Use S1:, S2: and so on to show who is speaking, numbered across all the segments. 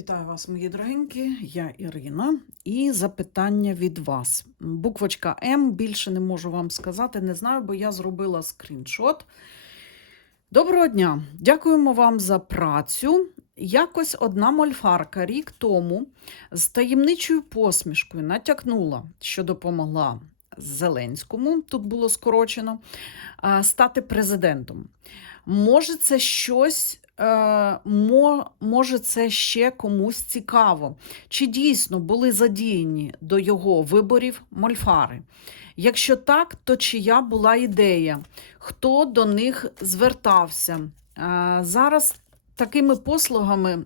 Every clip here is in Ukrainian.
S1: Вітаю вас, мої дорогенькі, я Ірина. І запитання від вас. Буквочка М більше не можу вам сказати, не знаю, бо я зробила скріншот. Доброго дня! Дякуємо вам за працю. Якось одна мольфарка рік тому з таємничою посмішкою натякнула, що допомогла Зеленському, тут було скорочено, стати президентом. Може, це щось, може, це ще комусь цікаво. Чи дійсно були задіяні до його виборів мольфари? Якщо так, то чия була ідея? Хто до них звертався? Е, Зараз такими послугами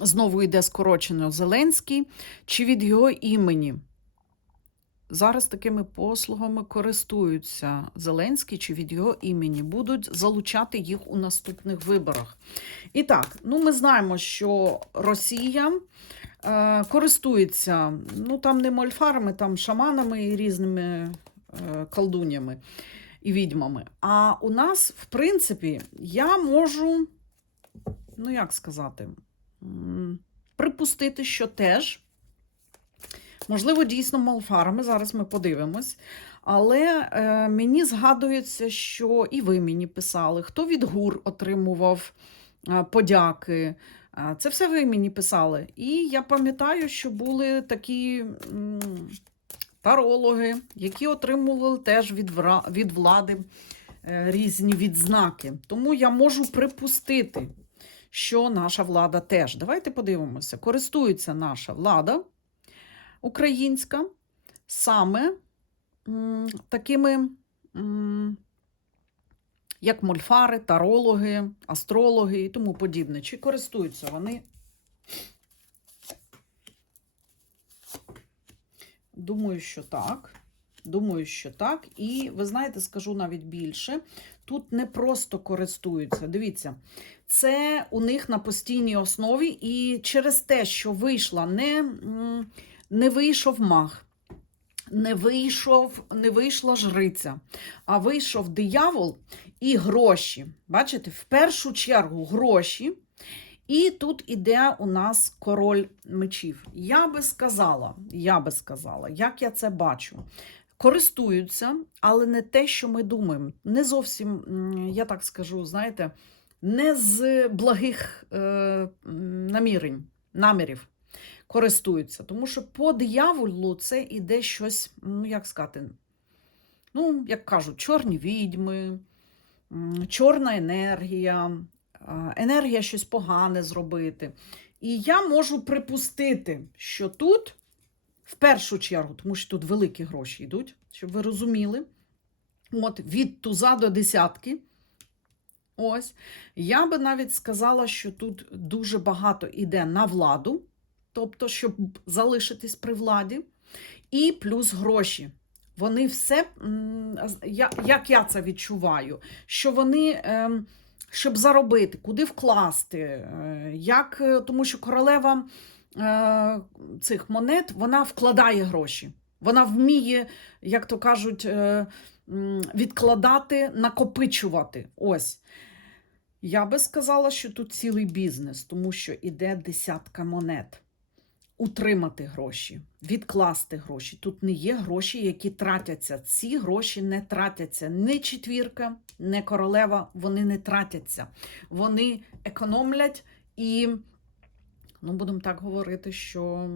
S1: знову йде скорочено Зеленський, чи від його імені? Зараз такими послугами користуються Зеленський чи від його імені, будуть залучати їх у наступних виборах. І так, ну ми знаємо, що Росія е, користується ну там не мольфарами, там шаманами і різними е, колдунями і відьмами. А у нас, в принципі, я можу, ну як сказати, припустити, що теж. Можливо, дійсно малфарами, зараз ми подивимось. Але е, мені згадується, що і ви мені писали, хто від ГУР отримував е, подяки. Е, це все ви мені писали. І я пам'ятаю, що були такі м, тарологи, які отримували теж від, вра- від влади е, різні відзнаки. Тому я можу припустити, що наша влада теж. Давайте подивимося, користується наша влада українська саме такими, як мольфари, тарологи, астрологи і тому подібне. Чи користуються вони? Думаю, що так. Думаю, що так. І ви знаєте, скажу навіть більше. Тут не просто користуються. Дивіться, це у них на постійній основі, і через те, що вийшла не. Не вийшов маг, не вийшов, не вийшла жриця, а вийшов диявол і гроші. Бачите, в першу чергу гроші. І тут іде у нас король мечів. Я би сказала, я би сказала, як я це бачу. Користуються, але не те, що ми думаємо. Не зовсім, я так скажу, знаєте, не з благих е, намірень, намірів користуються. Тому що по дияволу це іде щось, ну як сказати, ну, як кажуть, чорні відьми, чорна енергія, енергія щось погане зробити. І я можу припустити, що тут, в першу чергу, тому що тут великі гроші йдуть, щоб ви розуміли, от від туза до десятки. Ось, я би навіть сказала, що тут дуже багато йде на владу, тобто, щоб залишитись при владі, і плюс гроші. Вони все, як я це відчуваю, що вони, ем, щоб заробити, куди вкласти, е, як, е, тому що королева е, цих монет вона вкладає гроші. Вона вміє, як то кажуть, відкладати, накопичувати. Ось. Я би сказала, що тут цілий бізнес, тому що іде десятка монет утримати гроші, відкласти гроші. Тут не є гроші, які тратяться. Ці гроші не тратяться. Не четвірка, не королева, вони не тратяться. Вони економлять і, ну, будемо так говорити, що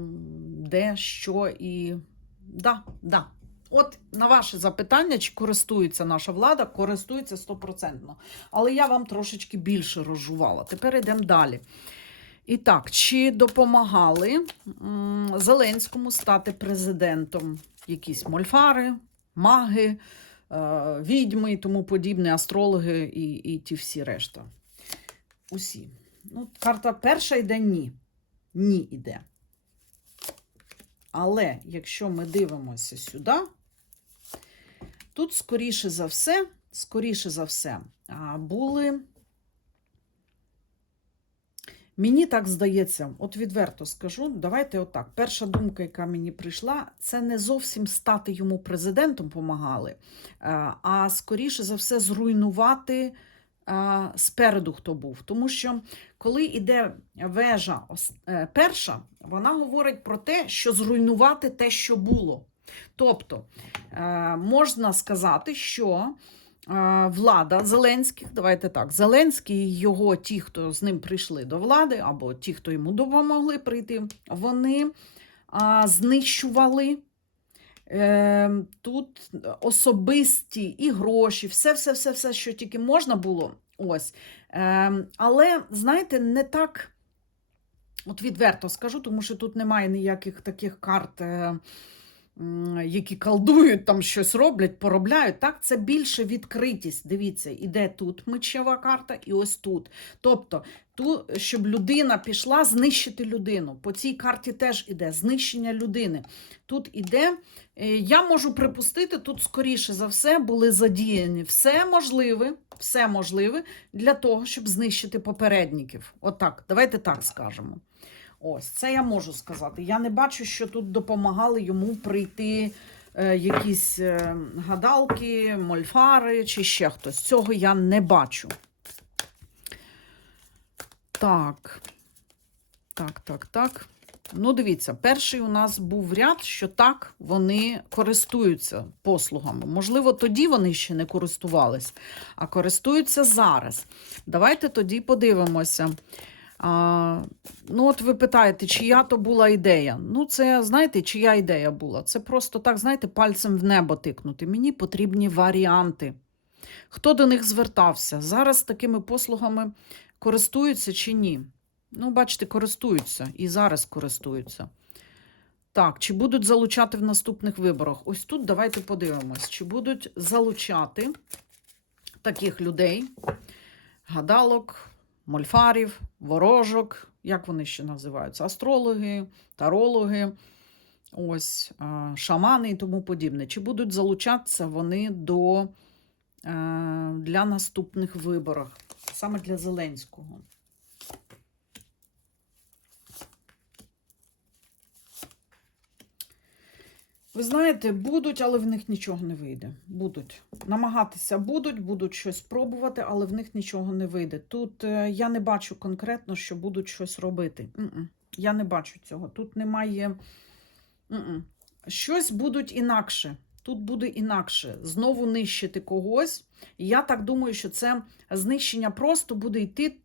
S1: де, що і. Да, да. От на ваше запитання, чи користується наша влада, користується стопроцентно. Але я вам трошечки більше розжувала. Тепер йдемо далі. І так, чи допомагали Зеленському стати президентом якісь мольфари, маги, е, відьми і тому подібне, астрологи і, і ті всі решта? Усі. Ну, карта перша йде ні. Ні йде. Але якщо ми дивимося сюди, тут, скоріше за все, скоріше за все, були. Мені так здається, от відверто скажу, давайте отак. Перша думка, яка мені прийшла, це не зовсім стати йому президентом помагали, е, а скоріше за все зруйнувати спереду хто був. Тому що коли йде вежа е, перша, вона говорить про те, що зруйнувати те, що було. Тобто е, можна сказати, що е, влада Зеленських, давайте так, Зеленський його ті, хто з ним прийшли до влади, або ті, хто йому допомогли прийти, вони знищували. Е, тут особисті і гроші, все, все, що тільки можна було. Ось. Е, але, знаєте, не так, от відверто скажу, тому що тут немає ніяких таких карт, е, які колдують, там щось роблять, поробляють. Так, це більше відкритість. Дивіться, іде тут мечева карта, і ось тут. Тобто, ту, щоб людина пішла знищити людину. По цій карті теж іде знищення людини. Тут іде, е, я можу припустити, тут скоріше за все були задіяні все можливе, все можливе для того, щоб знищити попередників. Отак, давайте так скажемо. Ось, це я можу сказати. Я не бачу, що тут допомагали йому прийти е, якісь е, гадалки, мольфари чи ще хтось. Цього я не бачу. Так. Так, так, так. Ну, дивіться, перший у нас був ряд, що так вони користуються послугами. Можливо, тоді вони ще не користувались, а користуються зараз. Давайте тоді подивимося. А, ну, от ви питаєте, чия то була ідея? Ну, це, знаєте, чия ідея була? Це просто так, знаєте, пальцем в небо тикнути. Мені потрібні варіанти. Хто до них звертався? Зараз такими послугами користуються чи ні? Ну, бачите, користуються і зараз користуються. Так, чи будуть залучати в наступних виборах? Ось тут давайте подивимось, чи будуть залучати таких людей, гадалок, мольфарів, ворожок, як вони ще називаються? Астрологи, тарологи, ось, шамани і тому подібне. Чи будуть залучатися вони до, е, для наступних виборів, саме для Зеленського? Ви знаєте, будуть, але в них нічого не вийде. Будуть. Намагатися будуть, будуть щось пробувати, але в них нічого не вийде. Тут е, я не бачу конкретно, що будуть щось робити. Н -н. Я не бачу цього. Тут немає. Н -н. Щось будуть інакше. Тут буде інакше. Знову нищити когось. І я так думаю, що це знищення просто буде йти,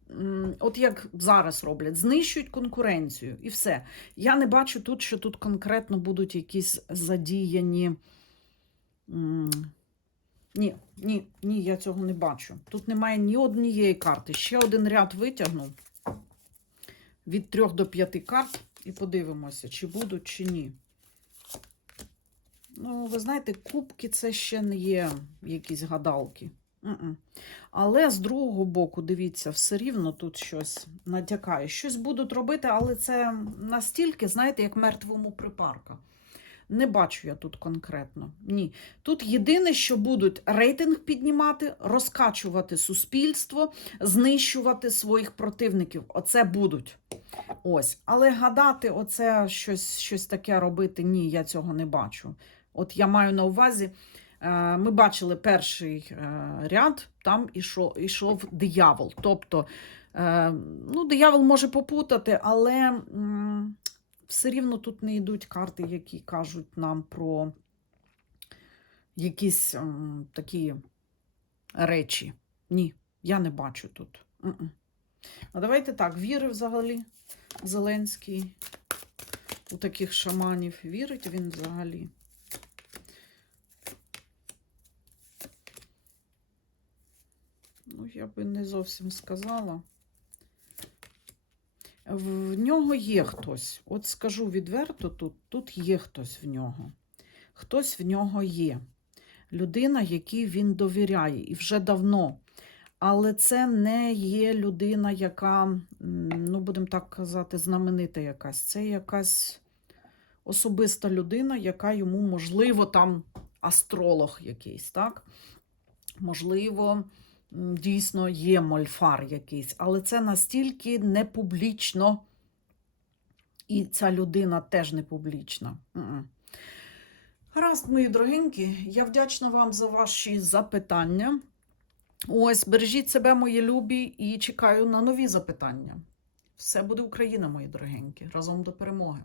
S1: от як зараз роблять, знищують конкуренцію і все. Я не бачу тут, що тут конкретно будуть якісь задіяні. Ні, ні, ні, я цього не бачу. Тут немає ні однієї карти. Ще один ряд витягну від трьох до п'яти карт і подивимося, чи будуть, чи ні. Ну, ви знаєте, кубки це ще не є якісь гадалки. М-м. Але з другого боку, дивіться, все рівно тут щось натякає. Щось будуть робити, але це настільки, знаєте, як мертвому припарка. Не бачу я тут конкретно. Ні. Тут єдине, що будуть рейтинг піднімати, розкачувати суспільство, знищувати своїх противників. Оце будуть. Ось. Але гадати, оце щось, щось таке робити, ні, я цього не бачу. От я маю на увазі, е, ми бачили перший е, ряд, там ішов, ішов диявол. Тобто, е, ну, диявол може попутати, але все рівно тут не йдуть карти, які кажуть нам про якісь такі речі. Ні, я не бачу тут. А давайте так, віри взагалі Зеленський у таких шаманів. Вірить він взагалі? Ну, я би не зовсім сказала. В нього є хтось. От скажу відверто, тут, тут є хтось в нього. Хтось в нього є. Людина, якій він довіряє, і вже давно. Але це не є людина, яка, ну, будемо так казати, знаменита якась. Це якась особиста людина, яка йому, можливо, там астролог якийсь, так? Можливо, дійсно є мольфар якийсь, але це настільки не публічно, і ця людина теж не публічна. Гаразд, мої дорогенькі, я вдячна вам за ваші запитання. Ось, бережіть себе, мої любі, і чекаю на нові запитання. Все буде Україна, мої дорогенькі. Разом до перемоги.